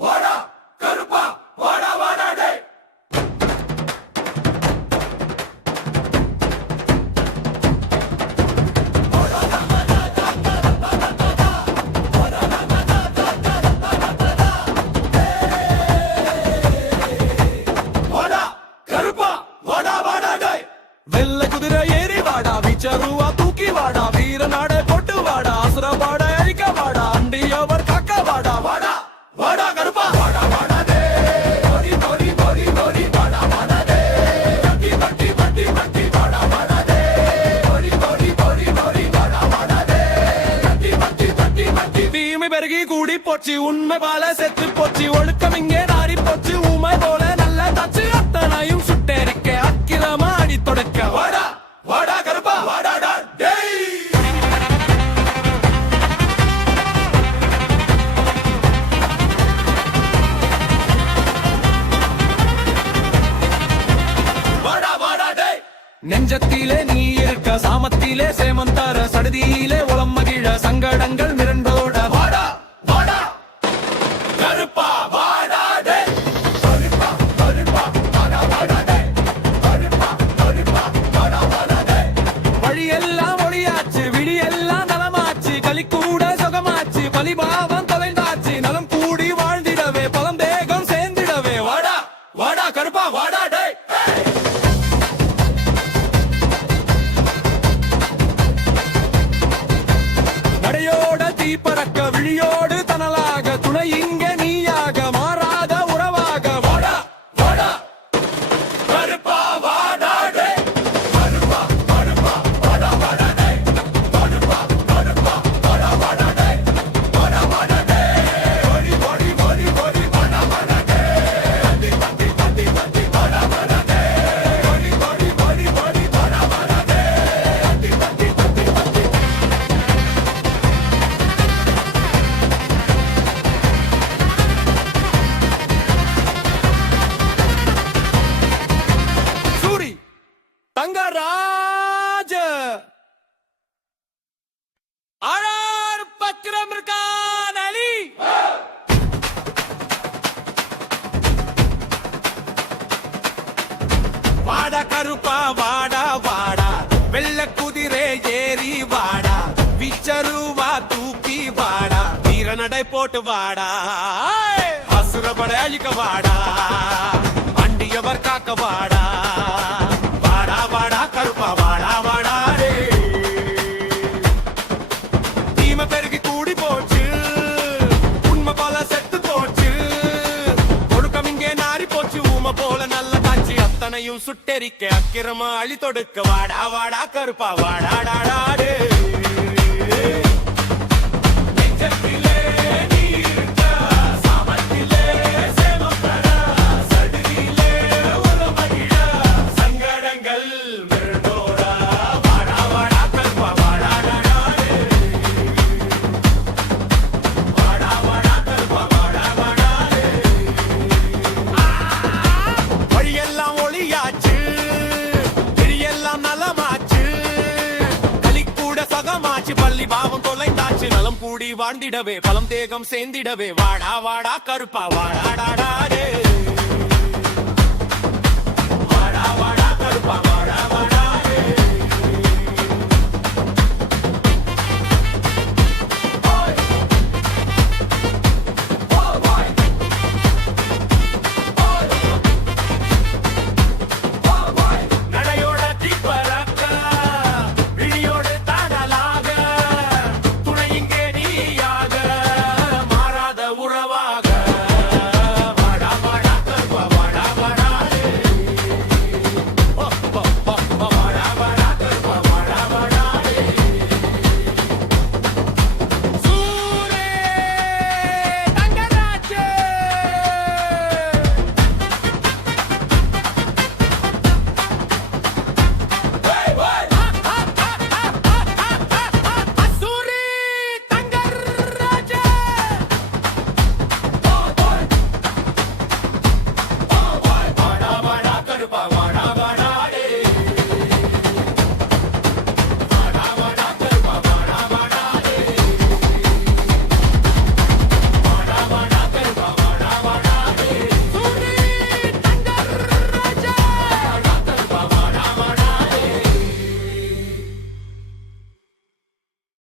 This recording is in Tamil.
வாடா கருப்பா வாடா வாடா டேய் வாடா கருப்பா வாடா வாடா டேய் வெள்ளை குதிரை ஏறி வாடா விச்சருவா தூக்கி வாடா வீர நாடே போட்டு வாடா அசுரபாட அழிக்க வாடா அண்டியவர் காக்க வாடா வாடா வாடா கருப்பா வாடா வாடா டே கோரி கோரி கோரி கோரி வாடா வாடா டே வட்டி வட்டி வட்டி வட்டி வாடா வாடா டே கோரி கோரி கோரி கோரி வாடா வாடா டே வட்டி வட்டி வட்டி வட்டி தீமை பெருகி கூடி போச்சு உண்மை பால செத்து போச்சு ஒழுக்கம் இங்கே நாரி போச்சு ஊமை போல நல்ல தச்சு அத்தனையும் சுட்டெரிக்க அக்கிரமா அடி தொடக்க வாடா வாடா கருப்பா வாடாடா டேய் வாடா வாடா டேய் நெஞ்சத்திலே நீ இருக்க சாமத்திலே சேமந்தார சடுதியிலே உளம் மகிழ சங்கடங்கள் மிரண்டோட வாடா வாடா கருப்பா வாடா டேய் கருப்பா கருப்பா வாடா வாடா டேய் கருப்பா கருப்பா வாடா வாடா டேய் வழியெல்லாம் ஒளியாச்சு விடியெல்லாம் நலமாச்சு களி கூட சுகமாச்சு பலிபாவம் தொலைந்தாச்சு நலம் கூடி வாழ்ந்திடவே பலம் தேகம் சேர்ந்திடவே வாடா வாடா கருப்பா வாடா டேய் நடையோட தீ பறக்க விழியோடு தனலாக துணை இங்க நீயாக மாறாத உறவாக வாடா வாடா கருப்பா வாடா டேய் கருப்பா கருப்பா வாடா வாடா டேய் கருப்பா கருப்பா வாடா வாடா டேய் வாடா வாடா டேய் ஓடி ஓடி ஓடி ஓடி வாடா வாடா டேய் அடி பட்டி பட்டி பட்டி வாடா வாடா டேய் ஓடி ஓடி ஓடி ஓடி வாடா வாடா டேய் அடி பட்டி பட்டி பட்டி சூரி தங்கராஜ ஆர் பக்ரம் இருக்கான் அலி வாடா கருப்பா வாடா வாடா வெள்ள குதிரை ஏறி வாடா விச்சருவா தூக்கி வாடா வீர நடை போட்டு வாடா அசுரபட அழிக்க வாடா அண்டியவர் காக்க வாடா வாடா வாடா கருப்பா வாடா வாடா டே தீமை பெருகி கூடி போச்சு உண்மை போல செத்து போச்சு ஒழுக்கம் இங்கே நாரி போச்சு ஊமை போல நல்ல காட்சி அத்தனையும் சுட்டெரிக்க அக்கிரமா அழி தொடுக்க வாடா வாடா கருப்பா வாடாடாடா டே நெஞ்சத்திலே நீ இருக்க சாமத்திலே சேமம் பெற சடுதியிலே உளம் மகிழ சங்கடங்கள் மிரண்டோட வாடா வாடா கருப்பா வாடாடாடா டே வாடா வாடா கருப்பா வாடா வாடா டே வழியெல்லாம் ஒளியாச்சு விழியெல்லாம் நலமாச்சு களி கூட சகமாச்சு பள்ளி பாவம் தொலைந்தாச்சு நலம் கூடி வாழ்ந்திடவே பலம் தேகம் சேர்ந்திடவே வாடா வாடா கருப்பா வாடாடாடா